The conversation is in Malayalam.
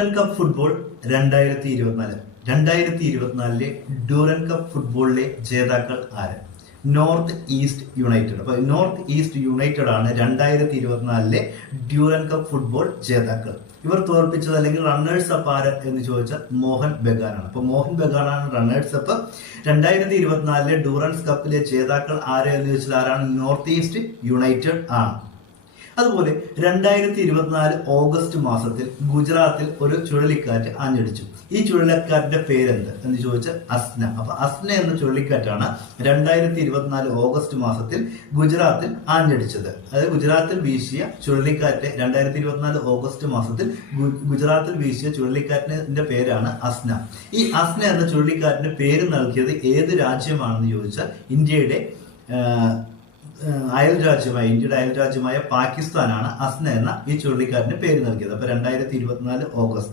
Durand cup football 2024 Durand cup ഫുട്ബോളിലെ ജേതാക്കൾ ആര്? North east United. അപ്പൊ നോർത്ത് ഈസ്റ്റ് യുണൈറ്റഡ് ആണ് 2024 ഡ്യൂറൻ കപ്പ് ഫുട്ബോൾ ജേതാക്കൾ. ഇവർ തോൽപ്പിച്ചത് അല്ലെങ്കിൽ റണ്ണേഴ്സ് അപ്പ് ആര് എന്ന് ചോദിച്ചാൽ മോഹൻ ബഗാനാണ്. അപ്പൊ മോഹൻ ബഗാനാണ് റണ്ണേഴ്സ് അപ്പ്. 2024 ഡ്യൂറൻസ് കപ്പിലെ ജേതാക്കൾ ആര് എന്ന് ചോദിച്ചാൽ ആരാണ്? നോർത്ത് ഈസ്റ്റ് യുണൈറ്റഡ് ആണ്. അതുപോലെ 2024 ഓഗസ്റ്റ് മാസത്തിൽ ഗുജറാത്തിൽ ഒരു ചുഴലിക്കാറ്റ് ആഞ്ഞടിച്ചു. ഈ ചുഴലിക്കാറ്റിന്റെ പേരെന്ത് എന്ന് ചോദിച്ചാൽ അസ്ന. അപ്പൊ അസ്ന എന്ന ചുഴലിക്കാറ്റാണ് 2024 ഓഗസ്റ്റ് മാസത്തിൽ ഗുജറാത്തിൽ ആഞ്ഞടിച്ചത്. അതായത് ഗുജറാത്തിൽ വീശിയ ചുഴലിക്കാറ്റ് 2024 ഓഗസ്റ്റ് മാസത്തിൽ ഗുജറാത്തിൽ വീശിയ ചുഴലിക്കാറ്റിന്റെ പേരാണ് അസ്ന. ഈ അസ്ന എന്ന ചുഴലിക്കാറ്റിന് പേര് നൽകിയത് ഏത് രാജ്യമാണെന്ന് ചോദിച്ചാൽ ഇന്ത്യയുടെ ഇന്ത്യയുടെ അയൽ രാജ്യമായ പാകിസ്ഥാനാണ് അസ്ന എന്ന ഈ ചുഴലിക്കാറ്റിന് പേര് നൽകിയത്. അപ്പൊ 2024 ഓഗസ്റ്റ്